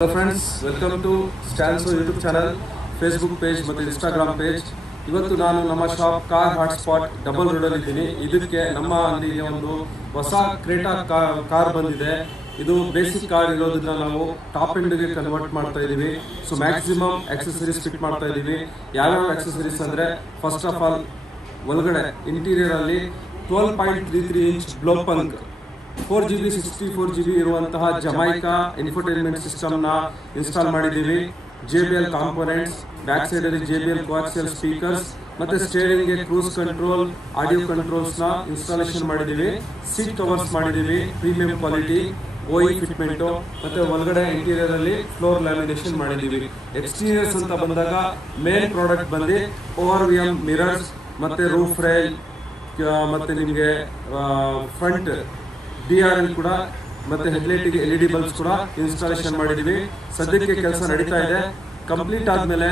Hello friends, welcome to Stanso YouTube channel, Facebook page ಮತ್ತು Instagram page. ಇವತ್ತು ನಾನು ನಮ್ಮ shop car hotspot double road ಅಲ್ಲಿ ಇದ್ದೀನಿ. ಇದಕ್ಕೆ ನಮ್ಮ ಅಂಗಡಿಗೆ ಒಂದು ಹೊಸ ಕ್ರೇಟಾ ಕಾರ್ ಬಂದಿದೆ. ಇದು ಬೇಸಿಕ್ ಕಾರ್ ಇರೋದ್ರಿಂದ ನಾವು ಟಾಪ್ ಎಂಡ್ ಗೆ ಕನ್ವರ್ಟ್ ಮಾಡ್ತಾ ಇದೀವಿ. ಸೊ ಮ್ಯಾಕ್ಸಿಮಮ್ ಆಕ್ಸೆಸರೀಸ್ ಫಿಟ್ ಮಾಡ್ತಾ ಇದೀವಿ. ಯಾವ ಆಕ್ಸೆಸರೀಸ್ ಅಂದ್ರೆ ಫಸ್ಟ್ ಆಫ್ ಆಲ್ ಒಳಗಡೆ ಇಂಟೀರಿಯರ್ ಅಲ್ಲಿ 12.33 ಇಂಚ್ ಬ್ಲೋ ಪಂಕ್ 4GB 64GB ಇರುವಂತಹ ಜಮೈಕಾ ಇನ್ಫೋಟೈನ್ಮೆಂಟ್ ಸಿಸ್ಟಮ್ ನ ಇನ್ಸ್ಟಾಲ್ ಮಾಡಿದೀವಿ. JBL ಕಾಂಪೋನೆಂಟ್ಸ್, ಬ್ಯಾಕ್ ಸೈಡ್ ಅಲ್ಲಿ JBL ಕೋಆಕ್ಸಿಯಲ್ ಸ್ಪೀಕರ್ಸ್ ಮತ್ತೆ ಸ್ಟೀರಿಂಗ್ ಗೆ ಕ್ರೂಸ್ ಕಂಟ್ರೋಲ್, ಆಡಿಯೋ ಕಂಟ್ರೋಲ್ಸ್ ನ ಇನ್ಸ್ಟಾಲೇಷನ್ ಮಾಡಿದೀವಿ. ಸೀಟ್ ಕವರ್ಸ್ ಮಾಡಿದೀವಿ, ಪ್ರೀಮಿಯಂ ಕ್ವಾಲಿಟಿ OE ಫಿಟ್ಮೆಂಟ್ ಮತ್ತೆ ಒಳಗಡೆ ಇಂಟೀರಿಯರ್ ಅಲ್ಲಿ ಫ್ಲೋರ್ ಲ್ಯಾಮಿನೇಷನ್ ಮಾಡಿದೀವಿ. ಎಕ್ಸ್ಟೀರಿಯರ್ಸ್ ಅಂತ ಬಂದಾಗ ಮೇನ್ ಪ್ರಾಡಕ್ಟ್ ಬಂದು ORVM ಮಿರರ್ಸ್ ಮತ್ತೆ ರೂಫ್ ರೈಲ್ ಮತ್ತೆ ನಿಮಗೆ ಫ್ರಂಟ್ DRL ಕೂಡ ಮತ್ತೆ ಹೆಡ್ಲೈಟ್ ಗೆ LED ಬಲ್ಬ್ಸ್ ಕೂಡ ಇನ್ಸ್ಟಾಲೇಷನ್ ಮಾಡಿದೀವಿ. ಸದ್ಯಕ್ಕೆ ಕೆಲಸ ನಡೀತಾ ಇದೆ. ಕಂಪ್ಲೀಟ್ ಆದ್ಮೇಲೆ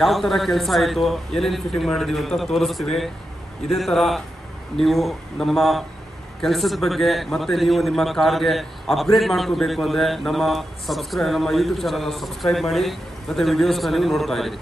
ಯಾವ ತರ ಕೆಲಸ ಆಯಿತು, ಏನೇನು ಫಿಟ್ಟಿಂಗ್ ಮಾಡಿದೀವಿ ಅಂತ ತೋರಿಸ್ತೀವಿ. ಇದೇ ತರ ನೀವು ನಮ್ಮ ಕೆಲಸದ ಬಗ್ಗೆ ಮತ್ತೆ ನೀವು ನಿಮ್ಮ ಕಾರ್ಗೆ ಅಪ್ಗ್ರೇಡ್ ಮಾಡ್ಕೋಬೇಕು ಅಂದ್ರೆ ನಮ್ಮ ಯೂಟ್ಯೂಬ್ ಚಾನಲ್ ಸಬ್ಸ್ಕ್ರೈಬ್ ಮಾಡಿ ಮತ್ತೆ ವಿಡಿಯೋಸ್ನ ನೀವು ನೋಡ್ತಾ ಇರಿ.